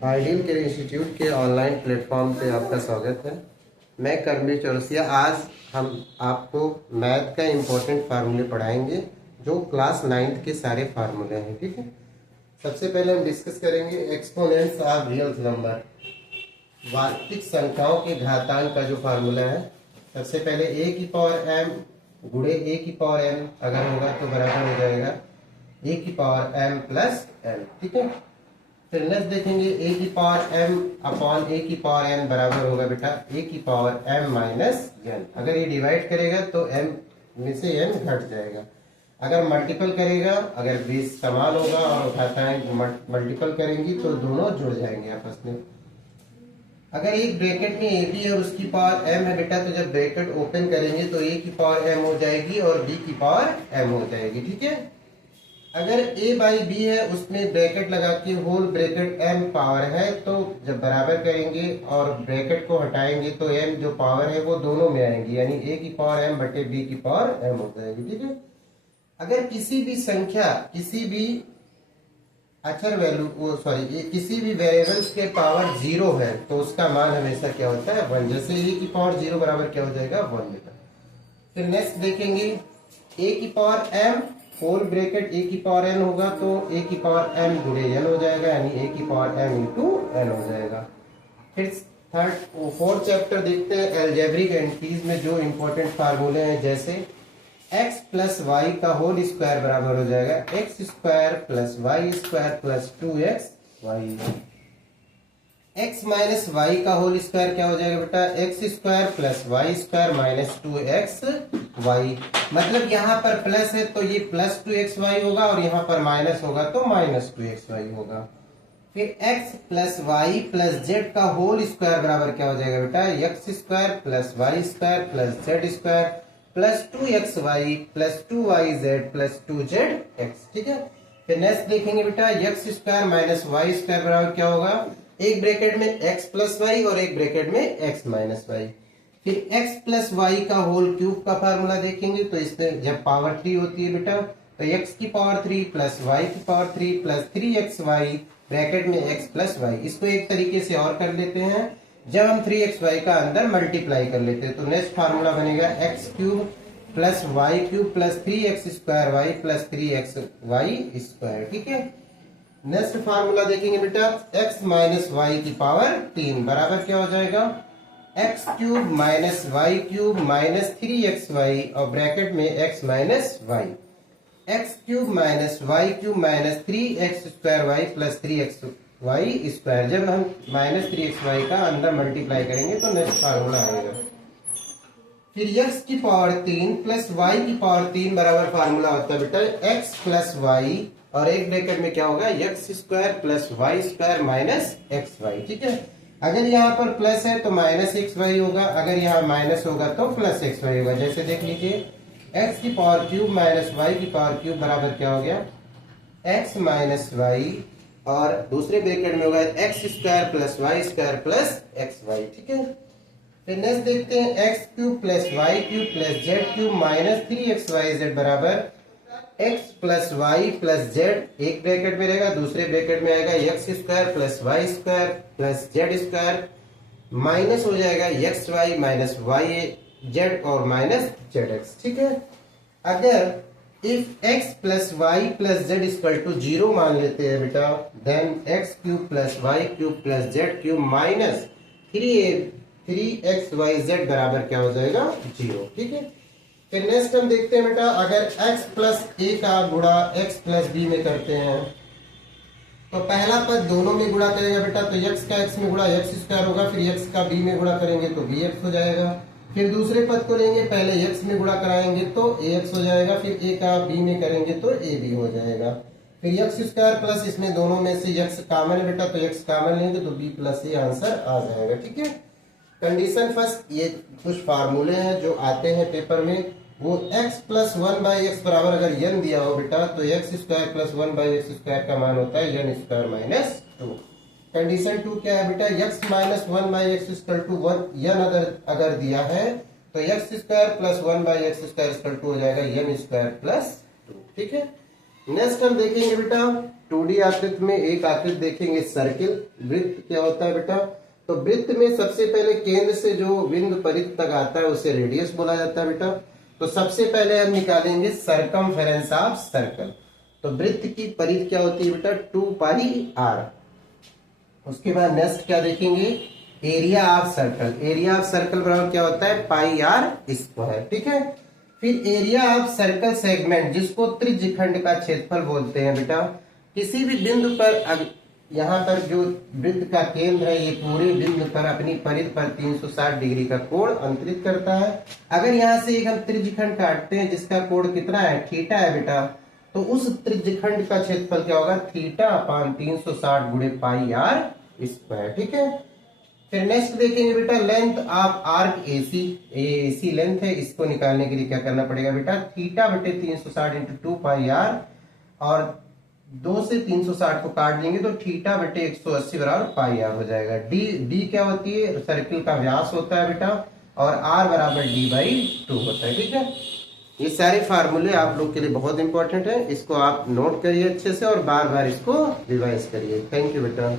Ideal care institute के online platform पे आपका स्वागत है। मैं कर्मवीर चौरसिया। आज हम आपको मैथ का इम्पोर्टेंट फार्मूले पढ़ाएंगे जो क्लास 9th के सारे फार्मूले हैं। ठीक है, सबसे पहले हम डिस्कस करेंगे एक्सपोनेंट्स ऑफ रियल नंबर, वास्तविक संख्याओं के घातांक का जो फार्मूला है। सबसे पहले ए की पावर एम गुणे ए की पावर एन अगर होगा तो बराबर हो जाएगा ए की पावर एम प्लस एन। ठीक है, फिर नेक्स्ट देखेंगे ए की पावर एम अपॉन ए की पावर एन बराबर होगा बेटा ए की पावर एम माइनस एन। अगर ये डिवाइड करेगा तो एम में से एन घट जाएगा। अगर मल्टीपल करेगा, अगर बेस समान होगा और घातांक मल्टीपल करेंगी तो दोनों जुड़ जाएंगे आपस में। अगर एक ब्रैकेट में ए बी और उसकी पावर एम है बेटा, तो जब ब्रैकेट ओपन करेंगे तो ए की पावर एम हो जाएगी और बी की पावर एम हो जाएगी। ठीक है, अगर a बाई बी है उसमें ब्रैकेट लगा के होल ब्रैकेट m पावर है, तो जब बराबर करेंगे और ब्रैकेट को हटाएंगे तो m जो पावर है वो दोनों में आएंगी, यानी a की पावर m बटे b की पावर m हो जाएगी। ठीक है, अगर किसी भी संख्या किसी भी अचर वैल्यू किसी भी वेरिएबल्स के पावर 0 है तो उसका मान हमेशा क्या होता है 1। जैसे a की पावर 0 बराबर क्या हो जाएगा 1 बेटा। फिर नेक्स्ट देखेंगे a की पावर m होल ब्रैकेट ए की पावर एन होगा तो ए की पावर एम गुणे एन हो जाएगा, यानी ए की पावर एम इंटू एन हो जाएगा। फिर फोर्थ चैप्टर देखते हैं एल्जेब्रिक एंटिटीज में जो इंपॉर्टेंट फार्मूले हैं, जैसे x प्लस वाई का होल स्क्वायर बराबर हो जाएगा x square plus y square plus 2x y. x minus y का होल स्क्वायर क्या हो जाएगा बेटा x square plus y square minus 2x y. मतलब यहाँ पर प्लस है तो ये प्लस 2x वाई होगा और यहाँ पर माइनस होगा तो माइनस 2x वाई होगा। फिर x plus y plus z का होल स्क्वायर बराबर क्या हो जाएगा बेटा x square plus y square plus z square plus 2x y plus 2y z plus 2z x। ठीक है, फिर नेक्स्ट देखेंगे बेटा x square minus y square बराबर क्या होगा, एक ब्रैकेट में x प्लस वाई और एक ब्रैकेट में x माइनस वाई। फिर x प्लस वाई का होल क्यूब का फार्मूला देखेंगे तो इसमें जब पावर 3 होती है बेटा तो x की पावर 3 प्लस y की पावर 3 प्लस 3xy ब्रैकेट में x प्लस वाई। इसको एक तरीके से और कर लेते हैं, जब हम 3xy का अंदर मल्टीप्लाई कर लेते हैं तो नेक्स्ट फार्मूला बनेगा x cube plus y cube plus 3x square y plus 3xy square. ठीक है, नेक्स्ट फार्मूला देखेंगे बेटा x माइनस वाई की पावर 3 बराबर क्या हो जाएगा x cube minus y cube minus 3xy और ब्रैकेट में x minus y. X cube minus y cube minus 3x square y plus 3xy square. जब हम माइनस 3xy का अंदर मल्टीप्लाई करेंगे तो नेक्स्ट फार्मूला आएगा। फिर x की पावर 3 प्लस y की पावर 3 बराबर फार्मूला होता है बेटा x प्लस वाई और एक ब्रैकेट में क्या होगा x square plus y square minus x y. ठीक है, अगर यहाँ पर प्लस है तो माइनस एक्स वाई होगा, अगर यहाँ माइनस होगा तो प्लस एक्स वाई होगा। जैसे देख लीजिए एक्स की पावर क्यूब माइनस वाई की पावर क्यूब बराबर क्या हो गया एक्स माइनस वाई और दूसरे ब्रैकेट में होगा x square plus y square plus x y. ठीक है, फिर नेक्स्ट देखते हैं x cube plus y cube plus z cube minus 3xyz बराबर x plus y plus z. एक ब्रैकेट में रहेगा, दूसरे ब्रैकेट में आएगा x square plus y square plus z square minus हो जाएगा x y minus y z और माइनस जेड एक्स। ठीक है, अगर if x plus y plus Z equal to 0 मान लेते हैं बेटा, then x cube plus y cube plus z cube minus 3xyz बराबर क्या हो जाएगा 0। ठीक है, फिर नेक्स्ट हम देखते हैं बेटा अगर x प्लस a का गुणा x प्लस b में करते हैं तो पहला पद दोनों में गुणा करेगा बेटा तो x का x में गुणा x स्क्वायर होगा, फिर x का b में गुणा करेंगे तो bx हो जाएगा। फिर दूसरे पद को लेंगे, पहले x में गुणा कराएंगे तो ax हो जाएगा, फिर a का b में करेंगे तो ab हो जाएगा। फिर x स्क्वायर प्लस इसमें दोनों में से x कॉमन है बेटा तो x कॉमन लेंगे तो b प्लस a आंसर आ जाएगा। ठीक है, कंडीशन फर्स्ट ये कुछ फार्मूले हैं जो आते हैं पेपर में, वो x प्लस 1 बाई एक्स बराबर अगर n दिया हो बेटा तो x square plus 1 by x square का मान होता है n स्क्वायर माइनस 2। कंडीशन 2 क्या है बेटा x minus 1 by x equal to 1 n अगर दिया है तो x square plus 1 by x square equal to हो जाएगा n स्क्वायर प्लस 2। ठीक है, नेक्स्ट हम देखेंगे बेटा 2D आकृति में एक आकृति देखेंगे सर्किल। वृत्त क्या होता है बेटा? तो वृत्त में सबसे पहले केंद्र से जो बिंदु परिधि तक आता है उसे रेडियस बोला जाता है बेटा। तो सबसे पहले हम निकालेंगे सरकमफेरेंस ऑफ सर्कल। तो वृत्त की परिधि क्या होती है बेटा? 2πr। उसके बाद नेक्स्ट क्या देखेंगे? Area of circle. Area of circle बराबर क्या होता है? πr²। ठीक है। फिर एरिया ऑफ सर्कल सेगमेंट, जिसको त्रिज्यखंड का क्षेत्रफल बोलते हैं बेटा। किसी भी बिंदु पर यहाँ पर जो वृत्त का केंद्र है ये पूरे बिंदु पर अपनी परिधि पर 360 डिग्री का कोण अंतरित करता है। अगर यहाँ से एक हम त्रिज्यखंड काटते हैं जिसका कोण कितना है? थीटा है बेटा। तो उस त्रिज्यखंड का क्षेत्रफल क्या होगा? θ/360 गुणे πr²। ठीक है। फिर नेक्स्ट देखेंगे बेटा length of arc AC। AC length है, इसको निकालने के लिए क्या करना पड़ेगा बेटा? θ/360 × 2πr, और 2 से 360 को काट देंगे तो θ/180 बराबर πr हो जाएगा। डी क्या होती है? सर्किल का व्यास होता है बेटा, और r बराबर d/2 होता है। ठीक है। ये सारे फार्मूले आप लोग के लिए बहुत इंपॉर्टेंट है, इसको आप नोट करिए अच्छे से और बार बार इसको रिवाइज करिए। थैंक यू बेटा।